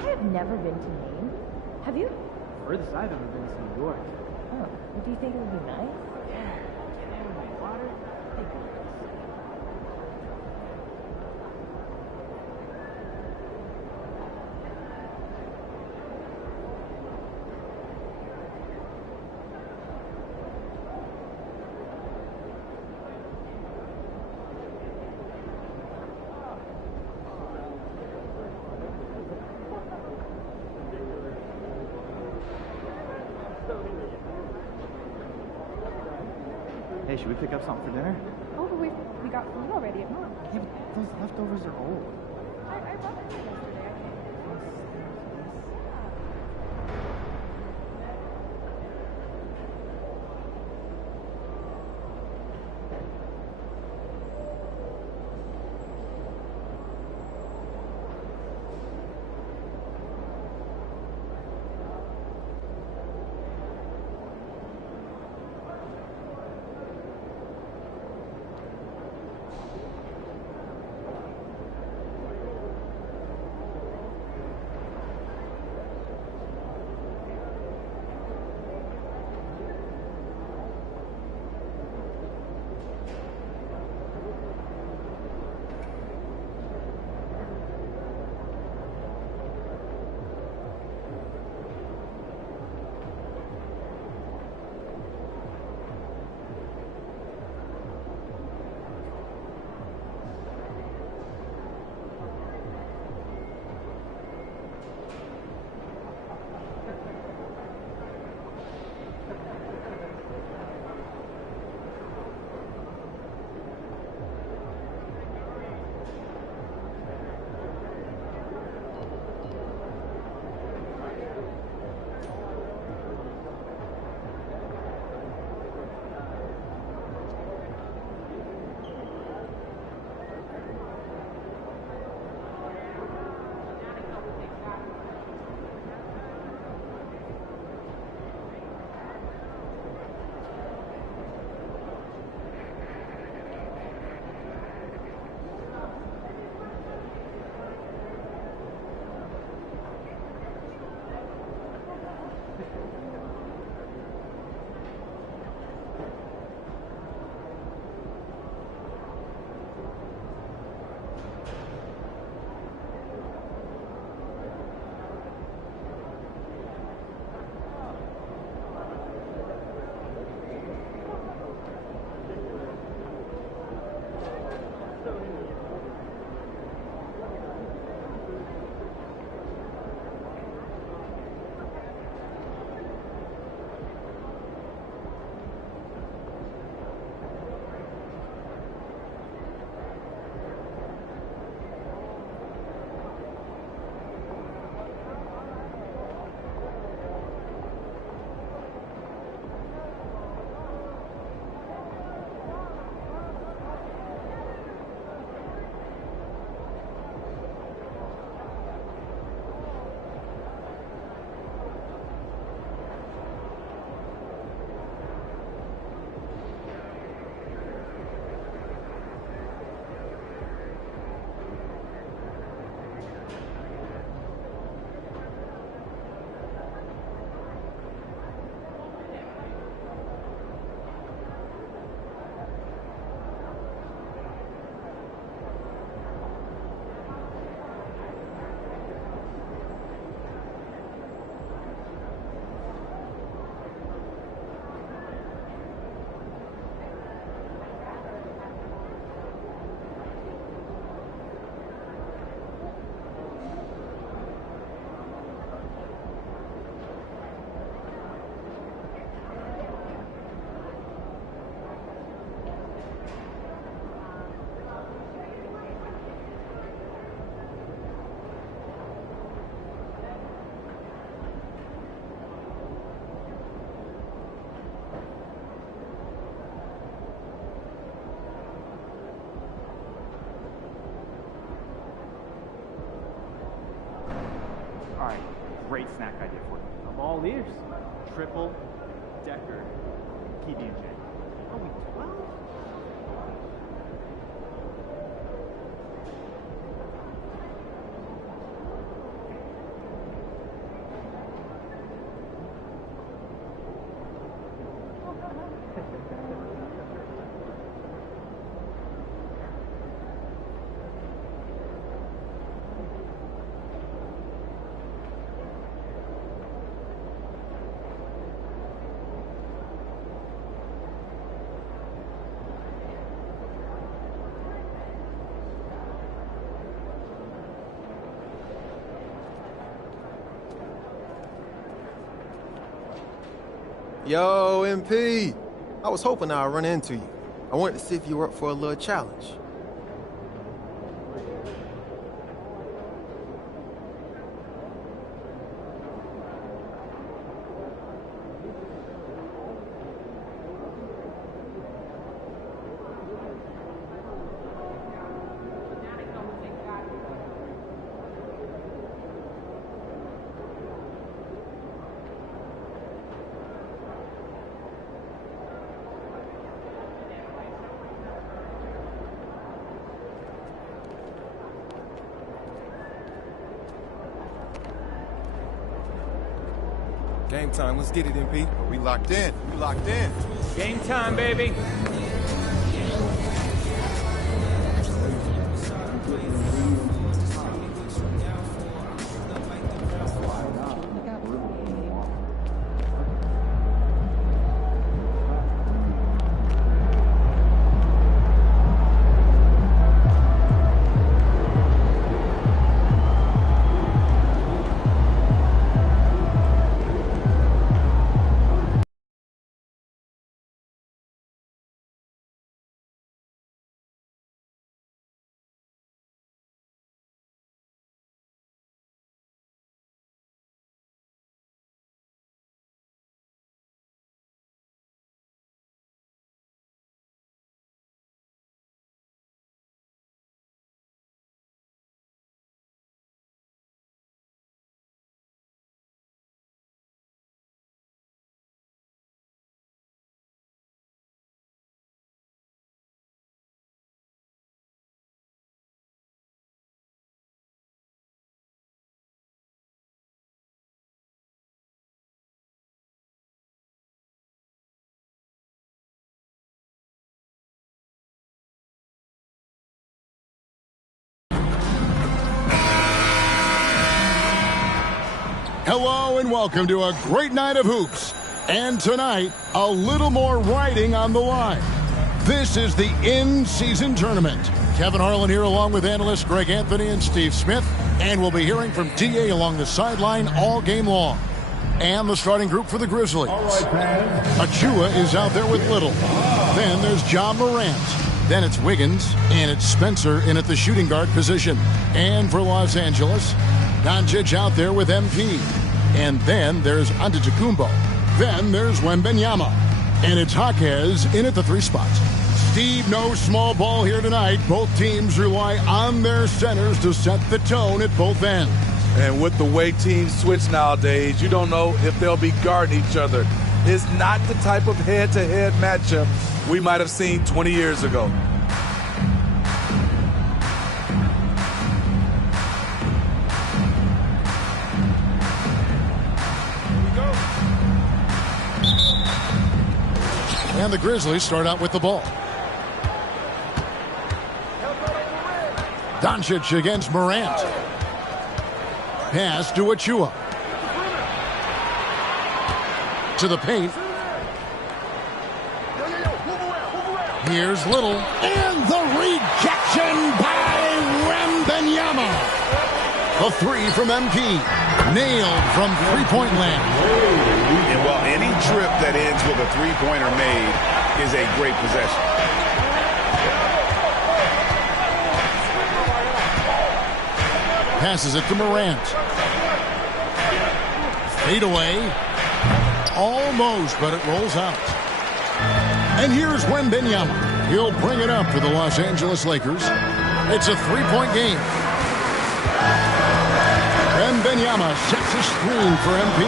I have never been to Maine. Have you? Furthest I've ever been is New York. Oh, do you think it would be nice? Yeah, get out of my water. Hey, goodness. Hey, should we pick up something for dinner? Oh, but we got food already at home. Yeah, but those leftovers are old. I brought them here yesterday, I think. Alright, great snack idea for you. I'm all ears. Triple decker PB&J. Only 12? Yo, MP. I was hoping I'd run into you. I wanted to see if you were up for a little challenge. Game time. Let's get it, MP. We locked in. We locked in. Game time, baby. Hello and welcome to a great night of hoops. And tonight, a little more riding on the line. This is the in-season tournament. Kevin Harlan here along with analysts Greg Anthony and Steve Smith. And we'll be hearing from DA along the sideline all game long. And the starting group for the Grizzlies. Achua is out there with Little. Then there's John Morant. Then it's Wiggins. And it's Spencer in at the shooting guard position. And for Los Angeles, Doncic out there with MP. And then there's Antetokounmpo. Then there's Wembanyama. And it's Jaquez in at the 3 spots. Steve, no small ball here tonight. Both teams rely on their centers to set the tone at both ends. And with the way teams switch nowadays, you don't know if they'll be guarding each other. It's not the type of head-to-head matchup we might have seen 20 years ago. And the Grizzlies start out with the ball. Doncic against Morant. Pass to Achua. To the paint. Here's Little. And the rejection by Wembanyama. A 3 from MP. Nailed from three-point land. And while any trip that ends with a three-pointer made is a great possession. Passes it to Morant. Fade away. Almost, but it rolls out. And here's Wembanyama. He'll bring it up for the Los Angeles Lakers. It's a 3-point game. Wembanyama sets a screen for MP.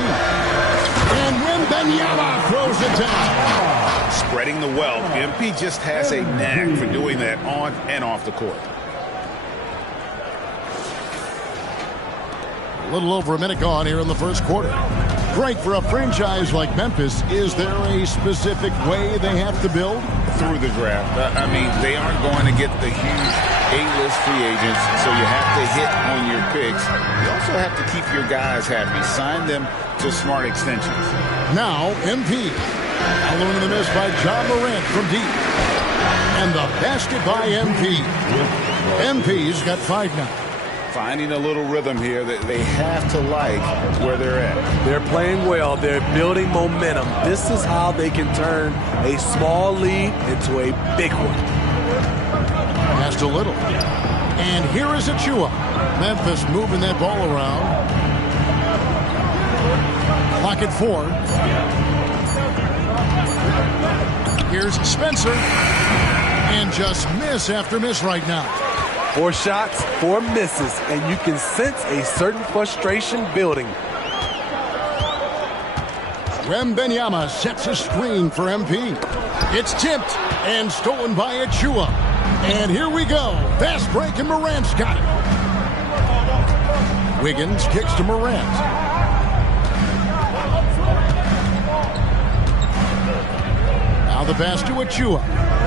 And Wembanyama throws it down. Spreading the wealth. MP just has a knack for doing that on and off the court. A little over a minute gone here in the first quarter. Greg, for a franchise like Memphis, is there a specific way they have to build? Through the draft. I mean, they aren't going to get the huge A-list free agents, so you have to hit on your picks. You also have to keep your guys happy. Sign them to smart extensions. Now, MP. Following the miss by John Morant from deep. And the basket by MP. MP's got 5 now. Finding a little rhythm here that they have to like where they're at. They're playing well. They're building momentum. This is how they can turn a small lead into a big one. Passed a little. And here is Achua. Memphis moving that ball around. Clock at 4. Here's Spencer. And just miss after miss right now. 4 shots, 4 misses, and you can sense a certain frustration building. Wembenyama sets a screen for MP. It's tipped and stolen by Achua. And here we go. Fast break, and Morant's got it. Wiggins kicks to Morant. Now the pass to Achua.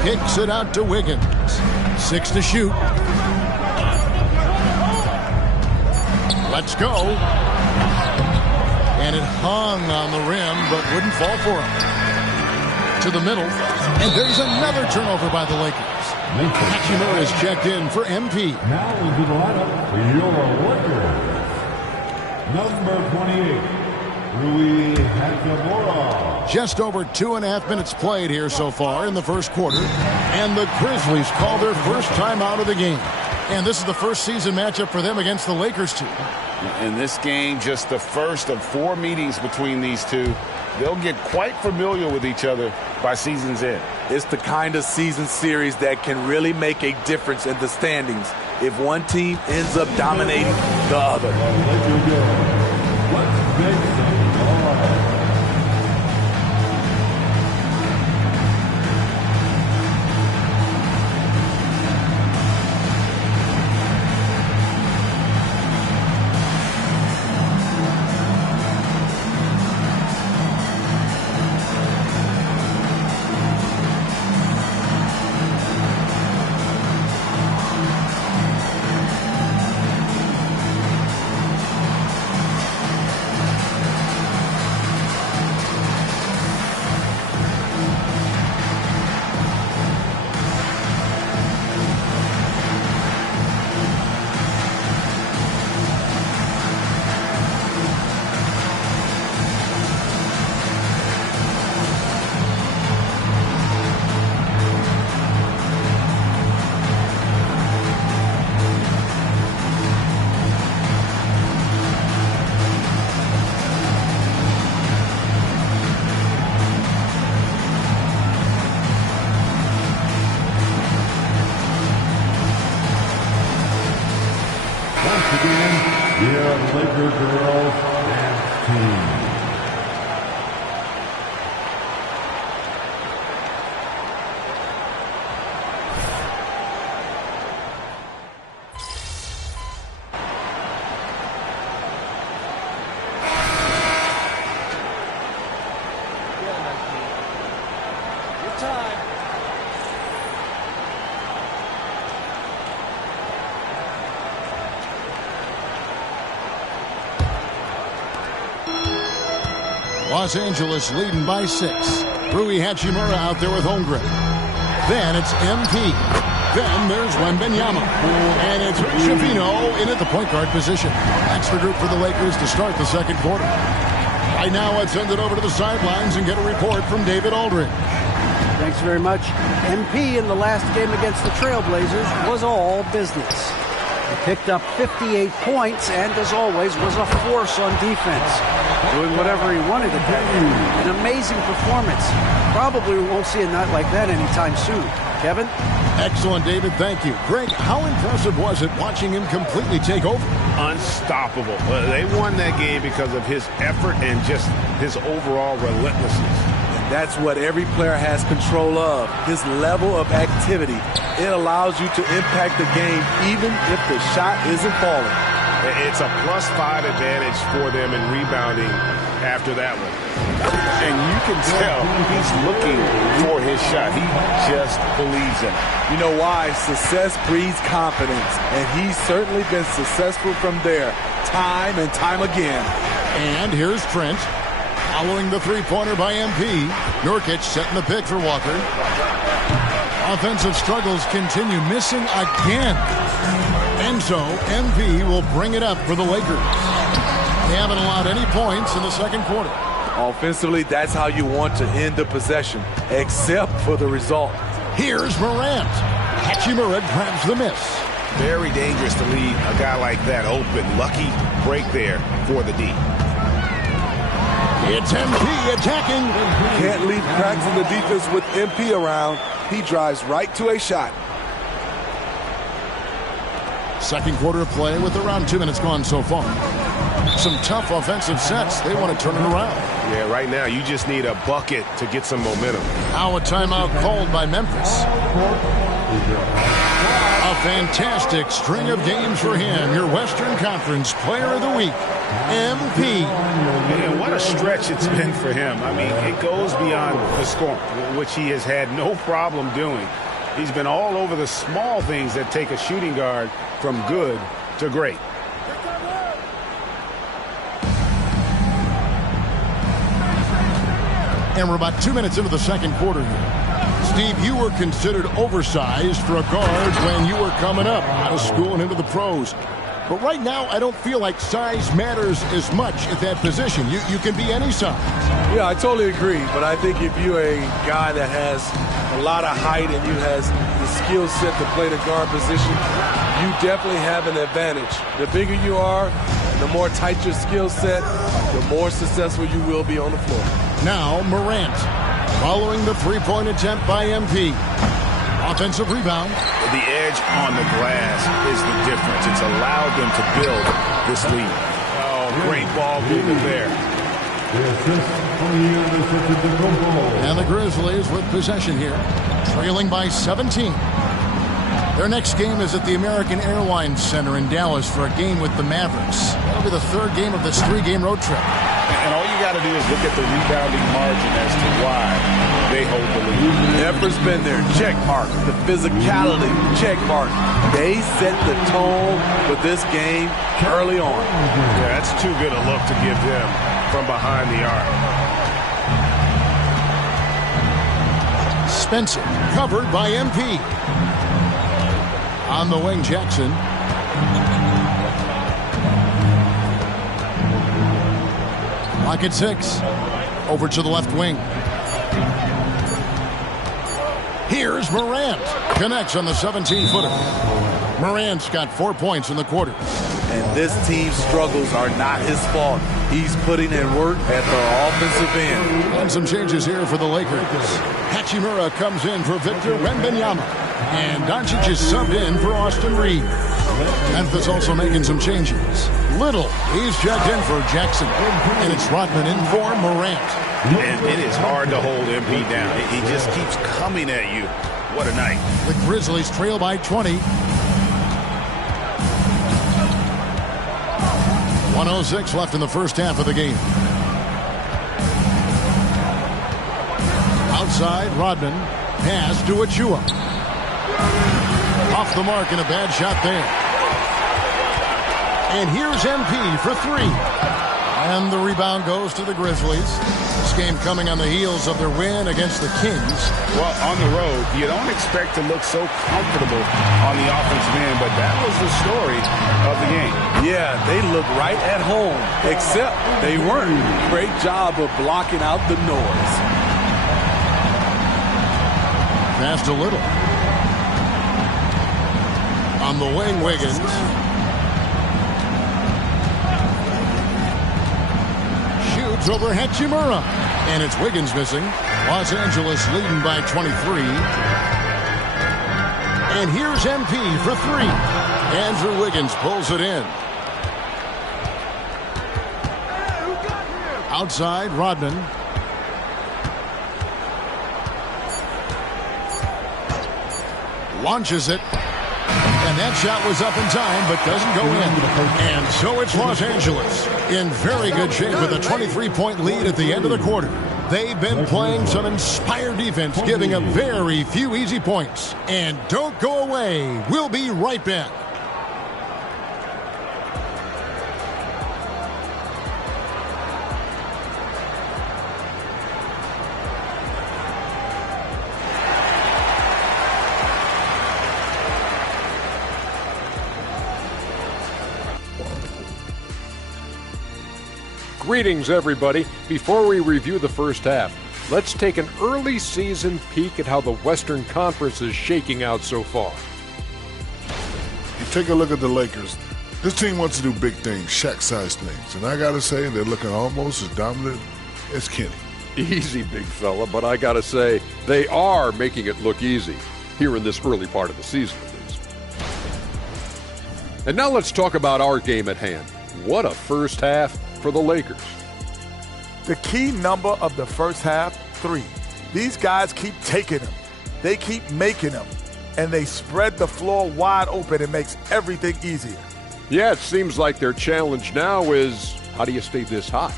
Kicks it out to Wiggins. 6 to shoot. Let's go. And it hung on the rim, but wouldn't fall for him. To the middle. And there's another turnover by the Lakers. Hachimura is checked in for MP. Now into the lineup for your Lakers. Number 28, Rui Hachimura. Just over 2.5 minutes played here so far in the first quarter. And the Grizzlies call their first time out of the game. And this is the first season matchup for them against the Lakers team. In this game, just the first of 4 meetings between these two. They'll get quite familiar with each other by season's end. It's the kind of season series that can really make a difference in the standings if one team ends up dominating the other. Let's make some noise. Laker girls dance team. Good time. Los Angeles leading by 6. Rui Hachimura out there with home grip. Then it's MP. Then there's Wembenyama. And it's Shavino in at the point guard position. That's the group for the Lakers to start the second quarter. Right now, let's send it over to the sidelines and get a report from David Aldridge. Thanks very much. MP in the last game against the Trailblazers was all business. He picked up 58 points and, as always, was a force on defense, doing whatever he wanted to do. An amazing performance. Probably we won't see a night like that anytime soon. Kevin? Excellent, David. Thank you. Greg, how impressive was it watching him completely take over? Unstoppable. They won that game because of his effort and just his overall relentlessness. That's what every player has control of, his level of activity. It allows you to impact the game even if the shot isn't falling. It's a +5 advantage for them in rebounding after that one. And you can tell he's looking for his shot. He just believes in it. You know why? Success breeds confidence, and he's certainly been successful from there time and time again. And here's Trent. Following the three-pointer by MP. Nurkic setting the pick for Walker. Offensive struggles continue, missing again. And so MP will bring it up for the Lakers. They haven't allowed any points in the second quarter. Offensively, that's how you want to end the possession, except for the result. Here's Morant. Hachimura grabs the miss. Very dangerous to leave a guy like that open. Lucky break there for the D. It's MP attacking. Can't leave cracks in the defense with MP around. He drives right to a shot. Second quarter of play with around 2 minutes gone so far. Some tough offensive sets. They want to turn it around. Yeah, right now you just need a bucket to get some momentum. Now a timeout called by Memphis. A fantastic string of games for him. Your Western Conference Player of the Week, MP. Man, what a stretch it's been for him. I mean, it goes beyond the scoring, which he has had no problem doing. He's been all over the small things that take a shooting guard from good to great. And we're about 2 minutes into the second quarter here. Steve, you were considered oversized for a guard when you were coming up out of school and into the pros. But right now, I don't feel like size matters as much at that position. You can be any size. Yeah, I totally agree. But I think if you're a guy that has a lot of height and you has the skill set to play the guard position, you definitely have an advantage. The bigger you are, and the more tight your skill set, the more successful you will be on the floor. Now Morant, following the three-point attempt by MP. Offensive rebound. The edge on the glass is the difference. It's allowed them to build this lead. Oh, great ball movement there. And the Grizzlies with possession here, trailing by 17. Their next game is at the American Airlines Center in Dallas for a game with the Mavericks. That'll be the third game of this 3-game road trip. And all you got to do is look at the rebounding margin as to why they hold the lead. The effort's been there. Check mark. The physicality. Check mark. They set the tone for this game early on. Yeah, that's too good a look to give them from behind the arc. Spencer, covered by MP. On the wing, Jackson. Lock at 6. Over to the left wing. Here's Morant. Connects on the 17-footer. Morant's got 4 points in the quarter. And this team's struggles are not his fault. He's putting in work at the offensive end. And some changes here for the Lakers. Hachimura comes in for Victor Wembanyama. And Doncic is subbed in for Austin Reed. Memphis also making some changes. Little, he's checked in for Jackson. And it's Rodman in for Morant. And it is hard to hold MP down. He just keeps coming at you. What a night. The Grizzlies trail by 20. 1:06 left in the first half of the game. Outside, Rodman. Pass to Achua. Off the mark and a bad shot there. And here's MP for 3. And the rebound goes to the Grizzlies. This game coming on the heels of their win against the Kings. Well, on the road, you don't expect to look so comfortable on the offensive end, but that was the story of the game. Yeah, they look right at home, except they weren't. Great job of blocking out the noise. Passed a little. On the wing, Wiggins. Shoots over Hachimura. And it's Wiggins missing. Los Angeles leading by 23. And here's MP for 3. Andrew Wiggins pulls it in. Outside, Rodman. Launches it. And that shot was up in time, but doesn't go in. And so it's Los Angeles in very good shape with a 23-point lead at the end of the quarter. They've been playing some inspired defense, giving up very few easy points. And don't go away. We'll be right back. Greetings, everybody. Before we review the first half, let's take an early season peek at how the Western Conference is shaking out so far. You take a look at the Lakers. This team wants to do big things, Shaq-sized things. And I got to say, they're looking almost as dominant as Kenny. Easy, big fella, but I got to say, they are making it look easy here in this early part of the season, at least. And now let's talk about our game at hand. What a first half for the Lakers. The key number of the first half, 3. These guys keep taking them. They keep making them. And they spread the floor wide open. It makes everything easier. Yeah, it seems like their challenge now is, how do you stay this hot?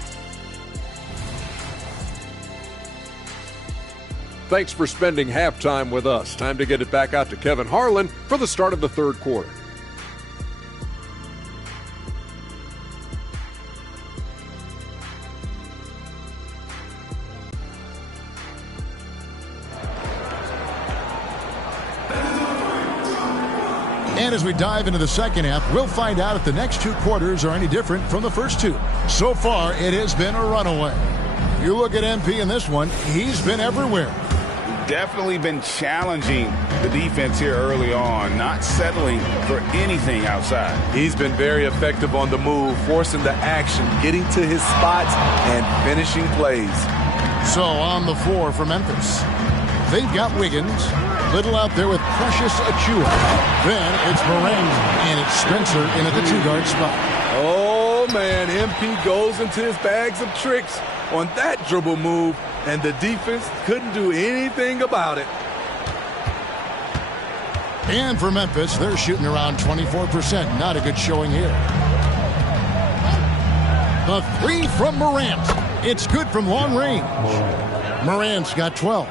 Thanks for spending halftime with us. Time to get it back out to Kevin Harlan for the start of the third quarter. And as we dive into the second half, we'll find out if the next 2 quarters are any different from the first 2. So far, it has been a runaway. You look at MP in this one, he's been everywhere. Definitely been challenging the defense here early on, not settling for anything outside. He's been very effective on the move, forcing the action, getting to his spots, and finishing plays. So on the floor for Memphis, they've got Wiggins, Little out there with Precious Achua. Then it's Morant, and it's Spencer in at the 2-guard spot. Oh, man, MP goes into his bags of tricks on that dribble move, and the defense couldn't do anything about it. And for Memphis, they're shooting around 24%. Not a good showing here. The 3 from Morant. It's good from long range. Morant's got 12.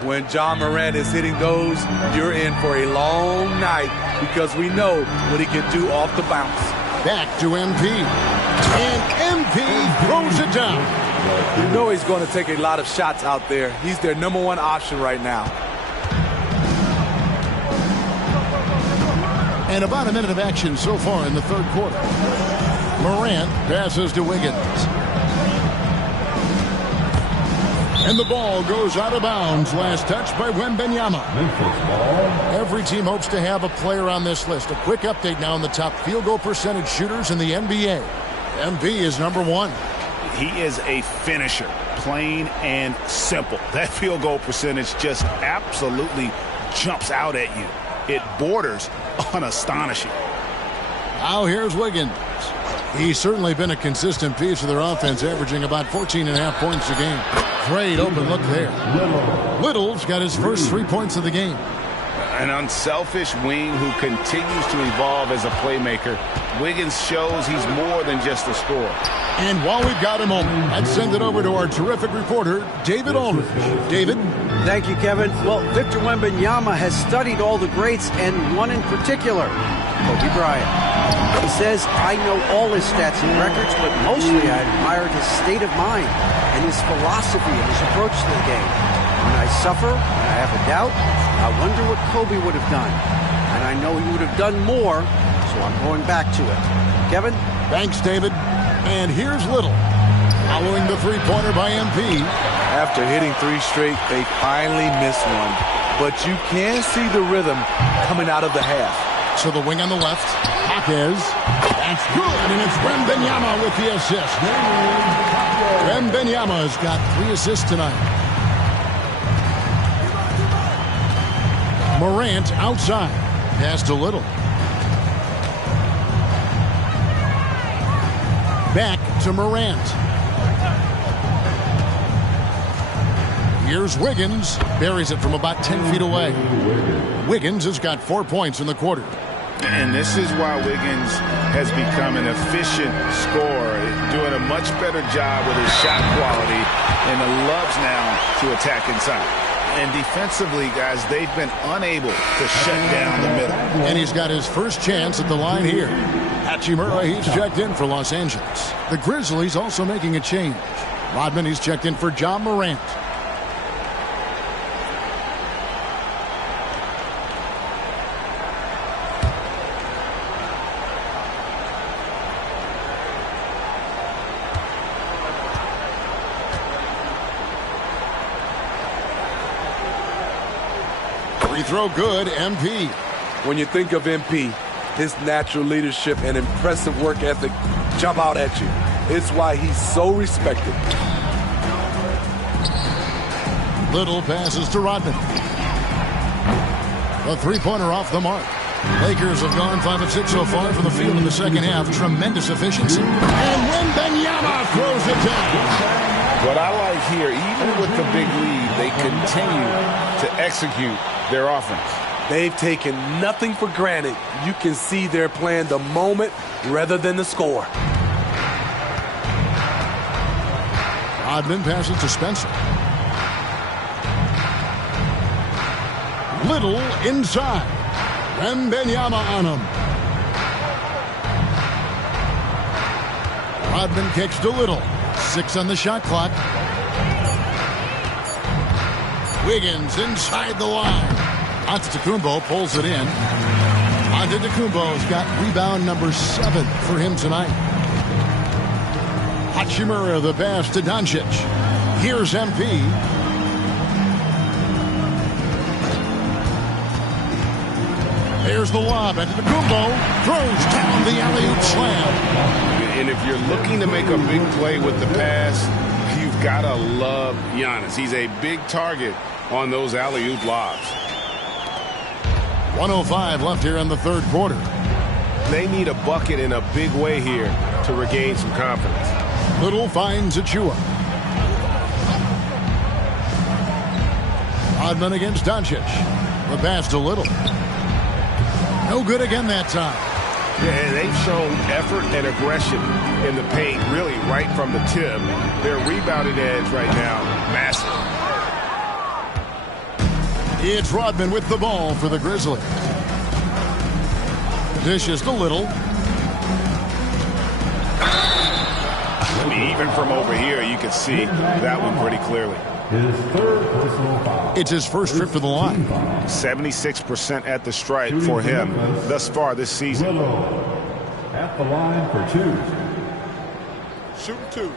When John Morant is hitting those, you're in for a long night because we know what he can do off the bounce. Back to MP. And MP throws it down. You know he's going to take a lot of shots out there. He's their number 1 option right now. And about a minute of action so far in the third quarter. Morant passes to Wiggins. And the ball goes out of bounds. Last touch by Wembanyama. Every team hopes to have a player on this list. A quick update now on the top field goal percentage shooters in the NBA. MP is number 1. He is a finisher, plain and simple. That field goal percentage just absolutely jumps out at you. It borders on astonishing. Now here's Wiggins. He's certainly been a consistent piece of their offense, averaging about 14.5 points a game. Great open look there. Little's got his first 3 points of the game. An unselfish wing who continues to evolve as a playmaker. Wiggins shows he's more than just a scorer. And while we've got a moment, let's send it over to our terrific reporter, David Aldridge. David? Thank you, Kevin. Well, Victor Wembanyama has studied all the greats and one in particular, Kobe Bryant. He says, I know all his stats and records, but mostly I admired his state of mind and his philosophy and his approach to the game. When I suffer, when I have a doubt, I wonder what Kobe would have done. And I know he would have done more, so I'm going back to it. Kevin? Thanks, David. And here's Little, following the 3-pointer by MP. After hitting 3 straight, they finally missed one. But you can see the rhythm coming out of the half. So the wing on the left, Hawkes. That's good, and it's Wembanyama with the assist. Wembanyama's got 3 assists tonight. Morant outside. Pass to Little. Back to Morant. Here's Wiggins. Buries it from about 10 feet away. Wiggins has got 4 points in the quarter. And this is why Wiggins has become an efficient scorer, doing a much better job with his shot quality, and loves now to attack inside. And defensively, guys, they've been unable to shut down the middle. And he's got his first chance at the line here. Hachimura, he's checked in for Los Angeles. The Grizzlies also making a change. Rodman, he's checked in for John Morant. Free throw good, MP. When you think of MP, his natural leadership and impressive work ethic jump out at you. It's why he's so respected. Little passes to Rodman. A three-pointer off the mark. Lakers have gone 5 of 6 so far from the field in the second half. Tremendous efficiency. And Wembanyama throws it down. What I like here, even with the big lead, they continue to execute their offense. They've taken nothing for granted. You can see they're playing the moment rather than the score. Rodman passes to Spencer. Little inside. Wembanyama on him. Rodman kicks to Little. 6 on the shot clock. Wiggins inside the line. Antetokounmpo pulls it in. Antetokounmpo's got rebound number 7 for him tonight. Hachimura the pass to Doncic. Here's MP. There's the lob. Antetokounmpo throws down the alley-oop slam. And if you're looking to make a big play with the pass, you've got to love Giannis. He's a big target on those alley-oop lobs. 1:05 left here in the third quarter. They need a bucket in a big way here to regain some confidence. Little finds Achua. Rodman against Doncic. The pass to Little. No good again that time. Yeah, and they've shown effort and aggression in the paint, really right from the tip. Their rebounding edge right now, massive. It's Rodman with the ball for the Grizzlies. Dishes to Little. I mean, even from over here, you can see that one pretty clearly. His third personal foul. It's his first trip to the line. 76% at the stripe for him thus far this season. Willow at the line for 2. Shoot 2.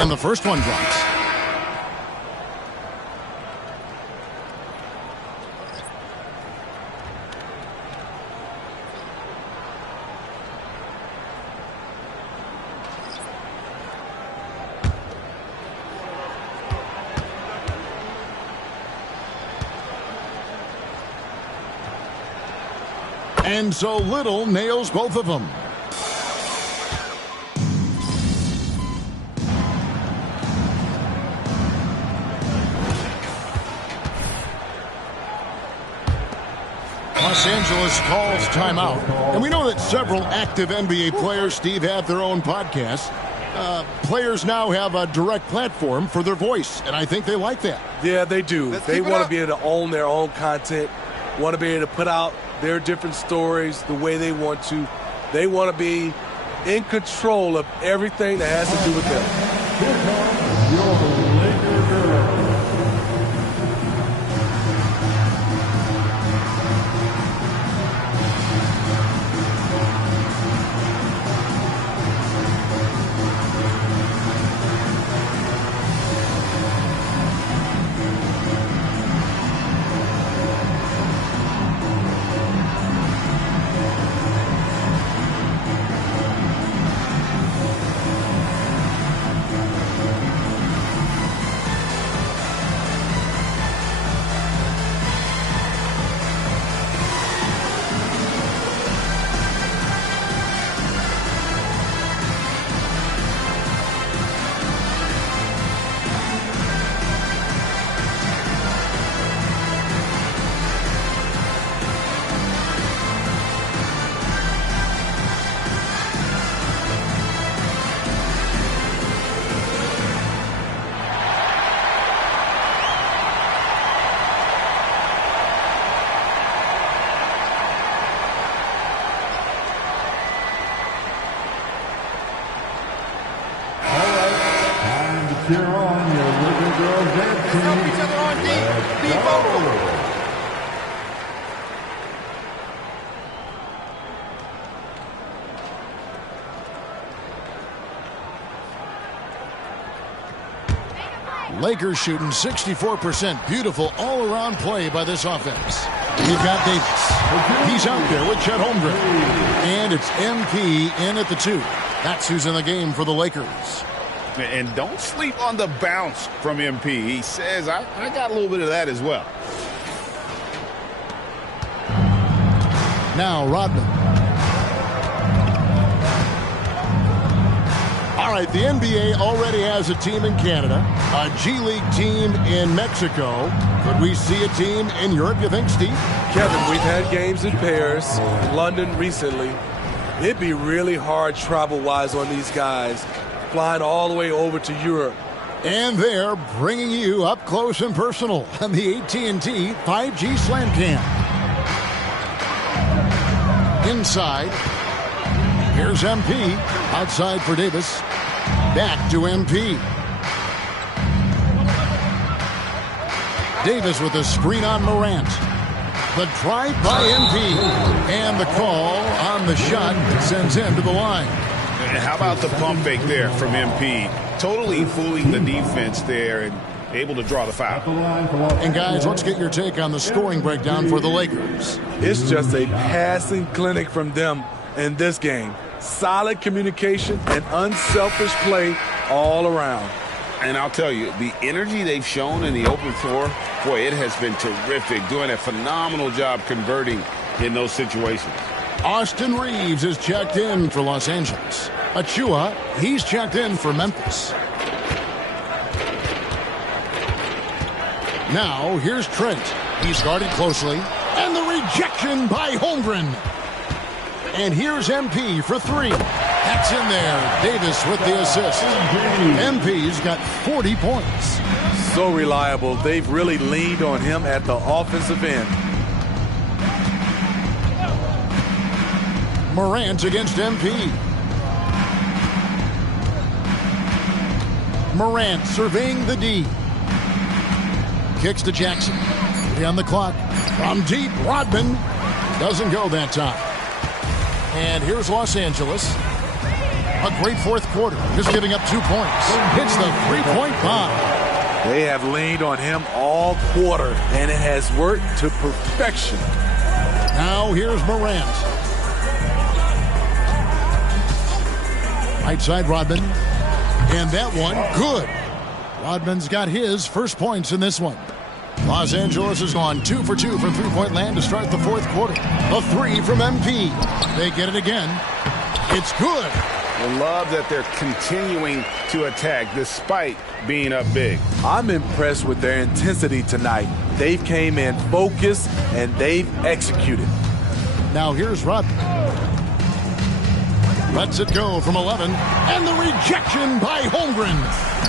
And the first one drops. And so Little nails both of them. Los Angeles calls timeout. And we know that several active NBA players, Steve, have their own podcasts. Players now have a direct platform for their voice, and I think they like that. Yeah, they do. They want to be able to own their own content, want to be able to put out their different stories the way they want to. They want to be in control of everything that has to do with them. Here comes your Laker girl. Cheer on your Laker girls dance team. Help each other on deep. Be vocal. Lakers shooting 64%. Beautiful all-around play by this offense. We've got Davis. He's out there with Chet Holmgren. And it's MP in at the 2. That's who's in the game for the Lakers. And don't sleep on the bounce from MP. He says, I got a little bit of that as well. Now Rodman. All right, the NBA already has a team in Canada, a G League team in Mexico. Could we see a team in Europe, you think, Steve? Kevin, we've had games in Paris, London recently. It'd be really hard travel-wise on these guys, flying all the way over to Europe. And they're bringing you up close and personal on the AT&T 5G Slam Cam. Inside, here's MP, outside for Davis. Back to MP. Davis with a screen on Morant. The drive by MP. And the call on the shot sends him to the line. And how about the pump fake there from MP? Totally fooling the defense there and able to draw the foul. And guys, let's get your take on the scoring breakdown for the Lakers. It's just a passing clinic from them in this game. Solid communication and unselfish play all around. And I'll tell you, the energy they've shown in the open floor, boy, it has been terrific. Doing a phenomenal job converting in those situations. Austin Reeves is checked in for Los Angeles. Achua, he's checked in for Memphis. Now, here's Trent. He's guarded closely. And the rejection by Holmgren. And here's MP for 3. That's in there. Davis with the assist. MP's got 40 points. So reliable. They've really leaned on him at the offensive end. Morant against MP. Morant surveying the D. Kicks to Jackson. 3 on the clock. From deep, Rodman. Doesn't go that time. And here's Los Angeles. A great fourth quarter. Just giving up 2 points. Hits the 3-point bomb. They have leaned on him all quarter, and it has worked to perfection. Now here's Morant. Right side, Rodman. And that one, good. Rodman's got his first points in this one. Los Angeles has gone 2 for 2 from three-point land to start the fourth quarter. A 3 from MP. They get it again. It's good. I love that they're continuing to attack despite being up big. I'm impressed with their intensity tonight. They've came in focused and they've executed. Now here's Rodman. Lets it go from 11. And the rejection by Holmgren.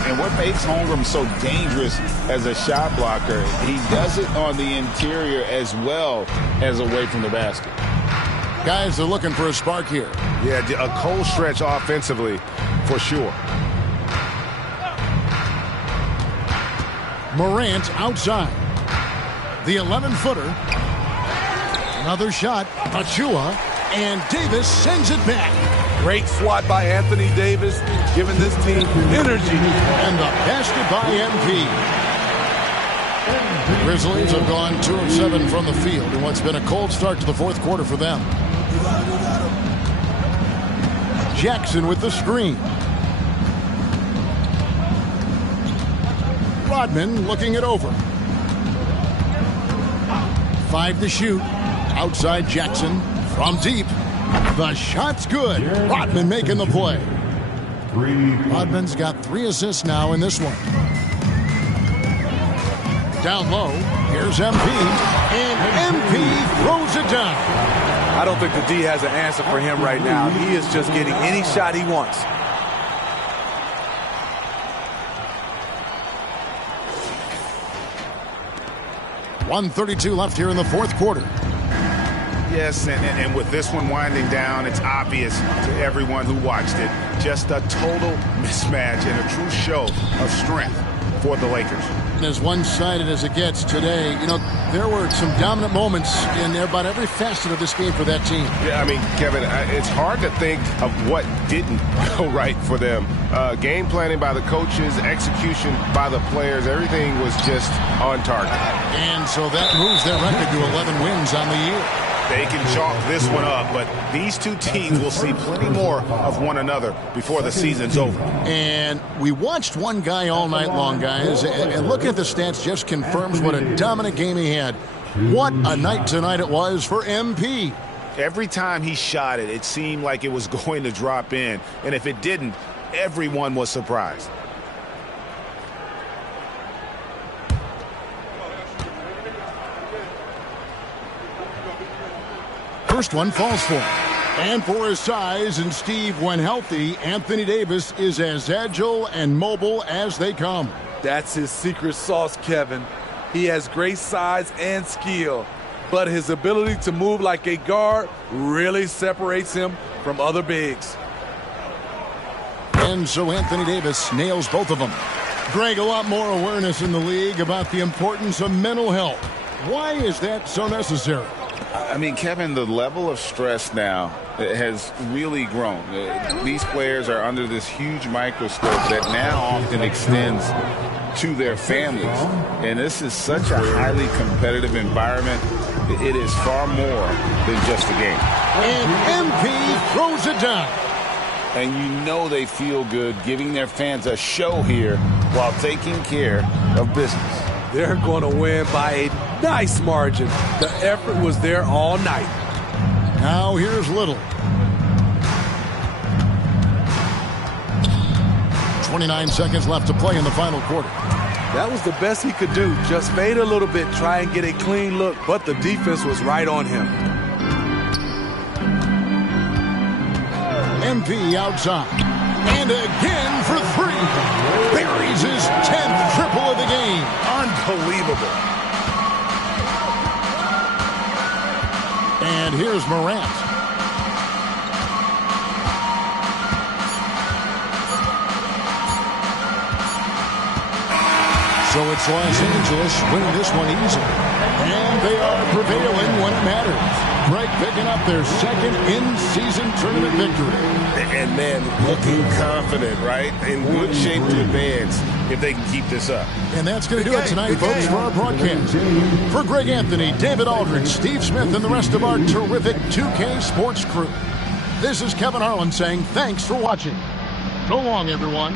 And what makes Holmgren so dangerous as a shot blocker, he does it on the interior as well as away from the basket. Guys are looking for a spark here. Yeah, a cold stretch offensively for sure. Morant outside. The 11-footer. Another shot. Achua. And Davis sends it back. Great swat by Anthony Davis, giving this team energy. And the basket by MP. The Grizzlies have gone 2 of 7 from the field in what's been a cold start to the fourth quarter for them. Jackson with the screen. Rodman looking it over. 5 to shoot. Outside Jackson. From deep. The shot's good. Rodman making the play. Rodman's got 3 assists now in this one. Down low. Here's MP. And MP throws it down. I don't think the D has an answer for him right now. He is just getting any shot he wants. .132 left here in the fourth quarter. Yes, and with this one winding down, it's obvious to everyone who watched it. Just a total mismatch and a true show of strength for the Lakers. And as one-sided as it gets today, you know, there were some dominant moments in about every facet of this game for that team. Yeah, I mean, Kevin, it's hard to think of what didn't go right for them. Game planning by the coaches, execution by the players, everything was just on target. And so that moves their record to 11 wins on the year. They can chalk this one up, but these two teams will see plenty more of one another before the season's over. And we watched one guy all night long, guys, and looking at the stats just confirms what a dominant game he had. What a night tonight it was for MP. Every time he shot it, it seemed like it was going to drop in, and if it didn't, everyone was surprised. First one falls for him. And for his size, and Steve, when healthy, Anthony Davis is as agile and mobile as they come. That's his secret sauce, Kevin. He has great size and skill, but his ability to move like a guard really separates him from other bigs. And so Anthony Davis nails both of them. Greg, a lot more awareness in the league about the importance of mental health. Why is that so necessary? I mean, Kevin, the level of stress now has really grown. These players are under this huge microscope that now often extends to their families. And this is such a highly competitive environment. It is far more than just a game. And MP throws it down. And you know they feel good giving their fans a show here while taking care of business. They're going to win by a nice margin. The effort was there all night. Now here's Little. 29 seconds left to play in the final quarter. That was the best he could do. Just fade a little bit, try and get a clean look, but the defense was right on him. MP outside. And again for three. Buries his 10th triple of the game. Unbelievable. And here's Morant. So it's Los Angeles winning this one easily. And they are prevailing when it matters. Greg picking up their second in-season tournament victory. And, man, looking confident, right? In good shape to advance if they can keep this up. And that's going to do it tonight, folks, for our broadcast. For Greg Anthony, David Aldridge, Steve Smith, and the rest of our terrific 2K Sports crew, this is Kevin Harlan saying thanks for watching. So long, everyone.